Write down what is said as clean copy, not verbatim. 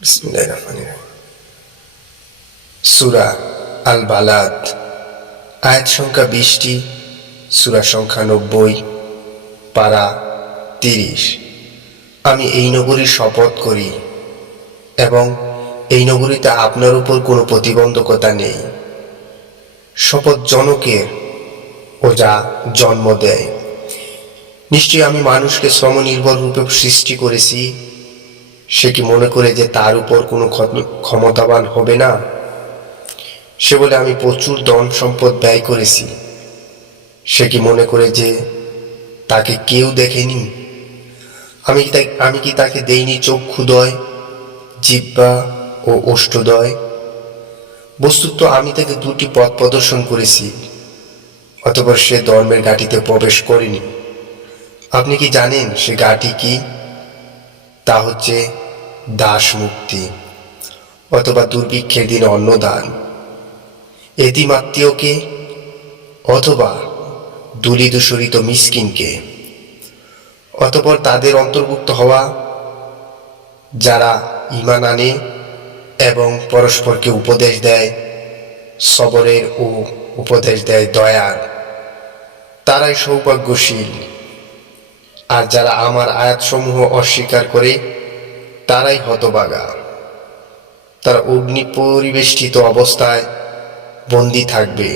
বিসমিল্লাহির রহমানির রহিম। সূরা আল বালাদ, আয়াত সংখ্যা 20টি, সূরা সংখ্যা 90, পারা 30। আমি এই নগরীর শপথ করি এবং এই নগরীতে আপনার উপর কোনো প্রতিবন্ধকতা নেই। শপথ জনকের ও যা জন্ম দেয়। নিশ্চয়ই আমি মানুষকে শ্রমনির্ভর রূপে সৃষ্টি করেছি। সে কি মনে করে যে তার উপর কোনো ক্ষমতাবান হবে না? সে বলে আমি প্রচুর ধন সম্পদ ব্যয় করেছি। সে কি মনে করে যে তাকে কেউ দেখেনি? আমি কি তাকে দেইনি চক্ষুদয়, জিহ্বা ও ওষ্ঠদয়? বস্তুত আমি তাকে 2টি পথ প্রদর্শন করেছি, অতঃপর সে ধর্মের ঘাঁটিতে প্রবেশ করেনি। আপনি কি জানেন সে ঘাঁটি কি? তা হচ্ছে দাস মুক্তি, অথবা দুর্ভিক্ষের দিনে অন্নদান, এতিম আত্মীয়কে অথবা দূষিত মিসকিনকে, অতঃপর তাদের অন্তর্ভুক্ত হওয়া যারা ঈমান আনে এবং পরস্পরকে উপদেশ দেয় সবরের ও উপদেশ দেয় দয়ার, তারাই সৌভাগ্যশীল। আর যারা আমার আয়াতসমূহ অস্বীকার করে তারাই হতভাগা। তারা অগ্নি পরিবেষ্টিত অবস্থায় বন্দী থাকবে।